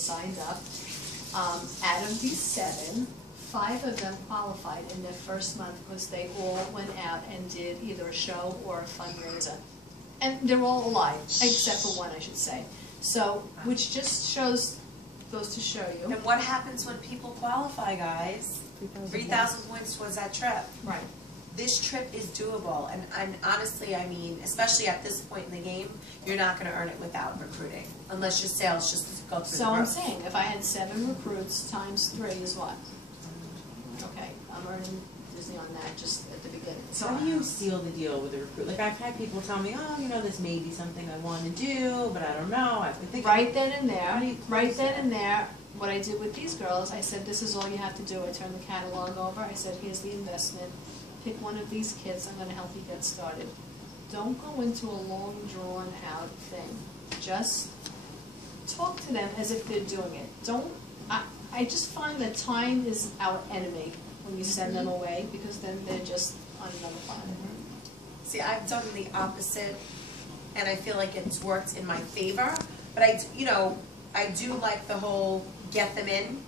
signed up. Out of these 7, 5 of them qualified in their first month because they all went out and did either a show or a fundraiser. And they're all alive, except for one, I should say. So, which just goes to show you. And what happens when people qualify, guys? 3,000 points towards that trip. Right. This trip is doable, and honestly, I mean, especially at this point in the game, you're not going to earn it without recruiting, unless your sales just go through the roof. So I'm saying, if I had 7 recruits times 3 is what? Okay, I'm earning Disney on that just at the beginning. So how do you seal the deal with a recruit? Like, I've had people tell me, oh, you know, this may be something I want to do, but I don't know. I think right then and there, what I did with these girls, I said, this is all you have to do. I turned the catalog over. I said, here's the investment. Pick one of these kids. I'm going to help you get started. Don't go into a long, drawn-out thing. Just talk to them as if they're doing it. Don't. I just find that time is our enemy when you send them away, because then they're just on another planet. See, I've done the opposite, and I feel like it's worked in my favor. But I do like the whole get them in.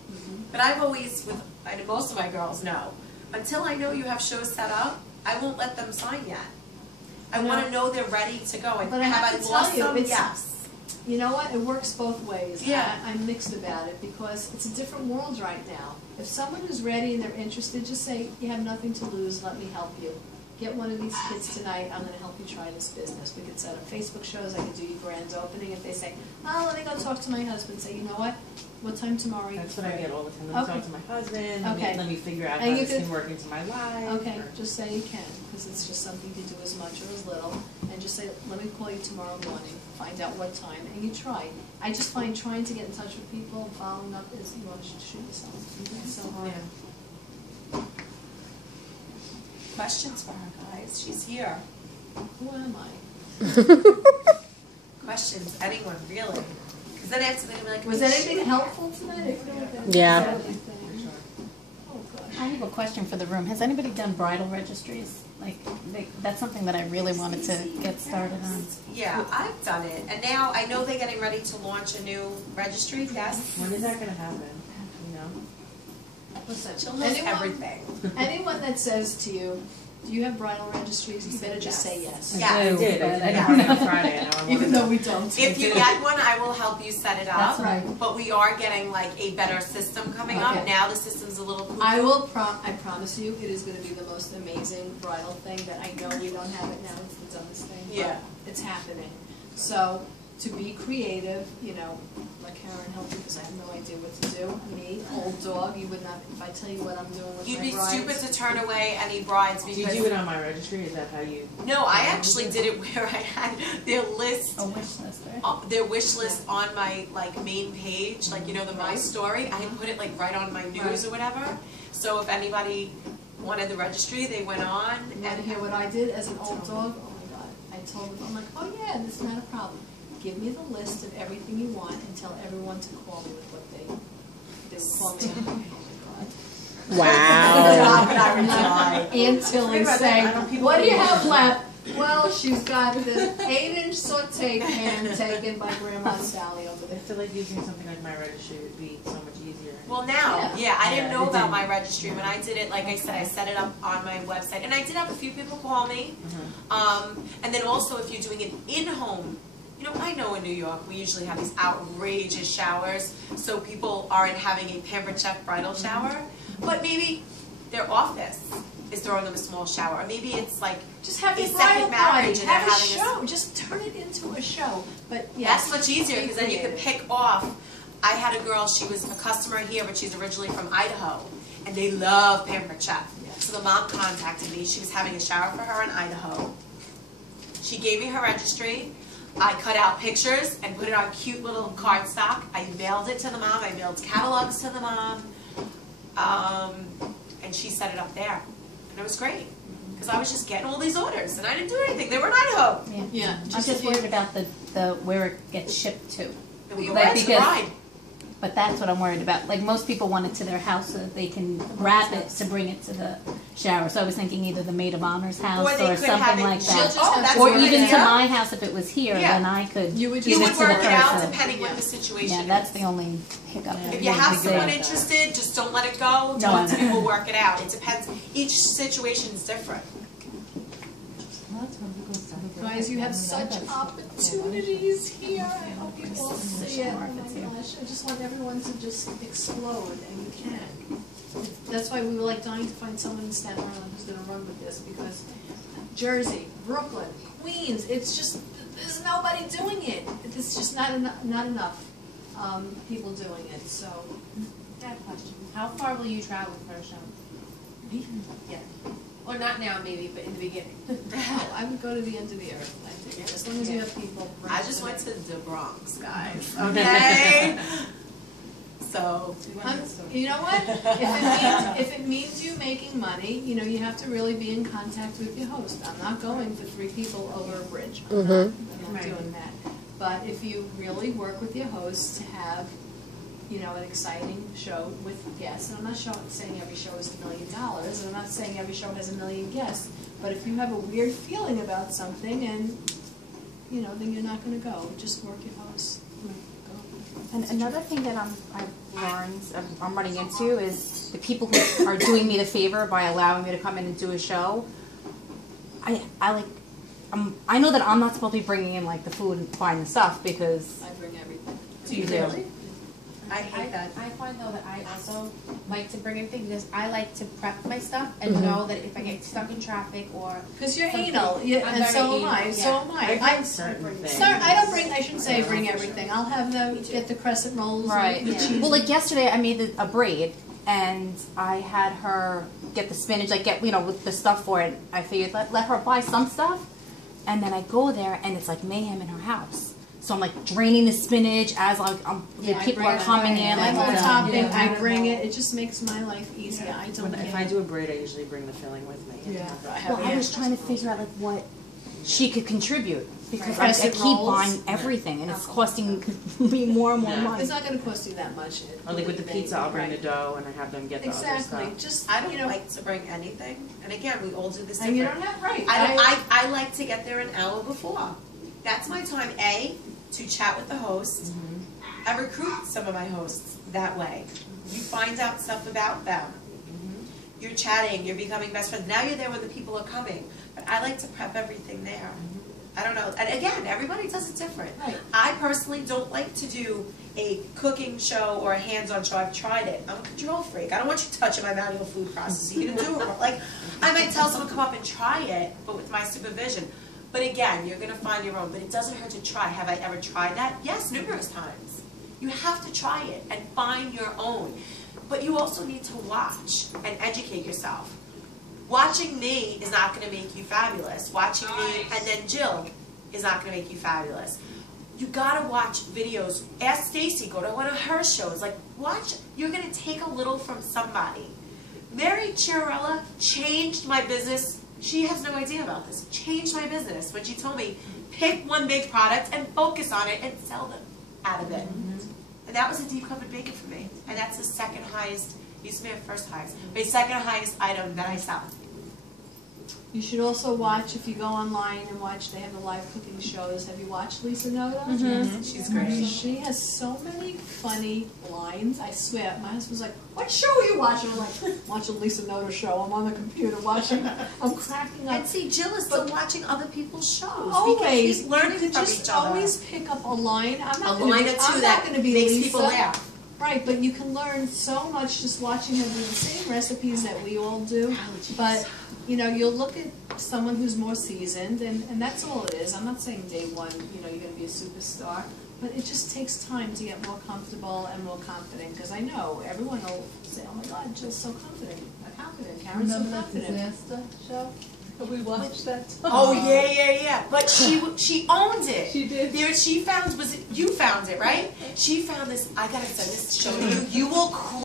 But I've always, and most of my girls know, until I know you have shows set up, I won't let them sign yet. I want to know they're ready to go. And but I have to tell you, yes. You know what? It works both ways. Yeah. I'm mixed about it because it's a different world right now. If someone is ready and they're interested, just say, you have nothing to lose, let me help you. Get one of these kids tonight, I'm going to help you try this business. We could set up Facebook shows, I could do your grand opening. If they say, oh, let me go talk to my husband, say, you know what time tomorrow are you That's free? what I get all the time. Let me talk to my husband, let me figure out how and this can work into my life. Okay, just say you can, because it's just something to do as much or as little. And just say, let me call you tomorrow morning, find out what time, and you try. I just find trying to get in touch with people and following up is, you want to shoot yourself. It's so hard. Yeah. Questions for her, guys? She's here. Who am I? Questions? Anyone, really? Because then after they're going to be like, was anything helpful tonight? I feel like Yeah. Oh, gosh. I have a question for the room. Has anybody done bridal registries? Like, that's something that I really wanted to get started on. Yeah, I've done it. And now I know they're getting ready to launch a new registry, yes? When is that going to happen? You know? Listen, She'll know everything. Anyone that says to you, do you have bridal registries? You better just say yes. Yeah, I did. I got it on Friday. I know I Even though we don't. If you get one, I will help you set it up. That's right. But we are getting like a better system coming up. Now the system's a little cool. I promise you, it is going to be the most amazing bridal thing that I know we don't have it now. It's the dumbest thing. Yeah. But it's happening. So to be creative, you know, like Karen helped me because I have no idea what to do. Me, old dog, you would not, if I tell you what I'm doing with You'd my be brides. stupid to turn away any brides because... Do you do it on my registry? Is that how you... No, I actually did it where I had their list... A wish list, right? Their wish list on my main page, like, you know, the My Story. I had put it like right on my news or whatever. So if anybody wanted the registry, they went on. You want to hear what I did as an old dog? Oh my God. I told them, I'm like, oh yeah, this is not a problem. Give me the list of everything you want and tell everyone to call me with what they would call me. Oh my God. Wow. Aunt Tilly saying, what do you have left? Well, she's got this 8-inch saute pan taken by Grandma Sally over I there. feel like using something like my registry would be so much easier. Well, now, Yeah. I didn't know it about didn't. my registry. When I did it, like I said, I set it up on my website. And I did have a few people call me. And then also, if you're doing an in-home, you know, I know in New York, we usually have these outrageous showers, so people aren't having a Pampered Chef bridal shower. But maybe their office is throwing them a small shower. Or maybe it's like Just have a your bridal second marriage party. and they're Have a having show. Just turn it into a show. But That's much easier because then you can pick off. I had a girl, she was a customer here, but she's originally from Idaho, and they love Pampered Chef. So the mom contacted me. She was having a shower for her in Idaho. She gave me her registry. I cut out pictures and put it on cute little cardstock. I mailed it to the mom. I mailed catalogs to the mom. And she set it up there. And it was great. Because I was just getting all these orders, and I didn't do anything. They were in Idaho. Yeah. I'm just worried about the where it gets shipped to. You Like, went to the because- bride. But that's what I'm worried about. Like, most people want it to their house so that they can wrap it to bring it to the shower. So I was thinking either the maid of honor's house Or they or could have something it like shipped. that. Oh, that's Or a good even to idea. my house if it was here, Yeah. then I could You would give You it would to the work it out person. depending what the situation Yeah, is. that's the only pick up. If you have someone interested, just don't let it go. Talk to people, work it out. It depends. Each situation is different. Guys, you have such opportunities here. I hope you all see it. Oh my gosh, I just want everyone to just explode, and you can. That's why we were like dying to find someone in Staten Island who's going to run with this, because Jersey, Brooklyn, Queens, it's just, there's nobody doing it. It's just not enough people doing it. So, I have a question. How far will you travel for a show? me? Yeah. Or not now, maybe, but in the beginning. Oh, I would go to the end of the earth, I think. As long as you have people. I just went to the Bronx, guys. Okay. So, you know what? If it means you making money, you know, you have to really be in contact with your host. I'm not going for 3 people over a bridge. I'm not doing that. But if you really work with your host to have, you know, an exciting show with guests, and I'm not saying every show is $1 million, and I'm not saying every show has 1 million guests, but if you have a weird feeling about something, and, you know, then you're not going to go. Just work your host. And another thing that I've learned, I'm running into, is the people who are doing me the favor by allowing me to come in and do a show. I know that I'm not supposed to be bringing in like the food and buying the stuff because I bring everything. Do you really? I hate that. I find though that I also like to bring in things because I like to prep my stuff and know that if I get stuck in traffic or Because you're something, anal, and so am I. anal, So am I. bring certain things. I shouldn't say bring everything. I'll have them get the crescent rolls. right. And the cheese. Well, like yesterday, I made a braid and I had her get the spinach, like get with the stuff for it. I figured let her buy some stuff, and then I go there and it's like mayhem in her house. So I'm like draining the spinach as the people are coming in. My Like, whole topping, I bring it. It just makes my life easier. I don't If I do a braid, I usually bring the filling with me. Yeah. well, I was trying to figure out like what she could contribute because I Crescent keep rolls. buying everything and it's costing me more and more Yeah. money. It's not going to cost you that much. Or like with the pizza, I'll bring the Right. dough and I have them get the other Exactly. stuff. Just I don't like to bring anything. And again, we all do this And different. you don't have right. I like to get there an hour before. That's my time, A, to chat with the host. I recruit some of my hosts that way. You find out stuff about them. You're chatting, you're becoming best friends. Now you're there when the people are coming. But I like to prep everything there. I don't know. And again, everybody does it different. Right. I personally don't like to do a cooking show or a hands-on show. I've tried it. I'm a control freak. I don't want you touching my manual food process. You can do it. Like, I might tell someone to come up and try it, but with my supervision. But again, you're going to find your own. But it doesn't hurt to try. Have I ever tried that? Yes, numerous times. You have to try it and find your own. But you also need to watch and educate yourself. Watching me is not going to make you fabulous. Watching me and then Jill is not going to make you fabulous. You got to watch videos. Ask Stacy, go to one of her shows. Like, watch. You're going to take a little from somebody. Mary Chiarella changed my business. She has no idea about this. Changed my business when she told me, pick one big product and focus on it and sell them out of it. And that was a deep covered bacon for me. And that's the second highest, used to be my first highest, but second highest item that I sell. You should also watch, if you go online and watch, they have the live cooking shows. Have you watched Lisa Noda? She's great. She has so many funny lines. I swear, my husband's like, what show are you watching? I'm like, watching Lisa Noda show. I'm on the computer watching. I'm cracking up. And see, Jill is still watching other people's shows. Always. We keep learning you from just each other. always pick up a line. I'm A not line gonna or be, two I'm that not going to be makes Lisa. people laugh. Right, but you can learn so much just watching her do the same recipes that we all do. But, you know, you'll look at someone who's more seasoned, and that's all it is. I'm not saying day one, you know, you're going to be a superstar. But it just takes time to get more comfortable and more confident. Because I know everyone will say, oh my God, Jill's so confident. Karen's so confident. Disaster show? Have we watched that? Oh yeah. But she owned it. She did. There, she found you found it, right? She found this. I gotta send this to show you. You will.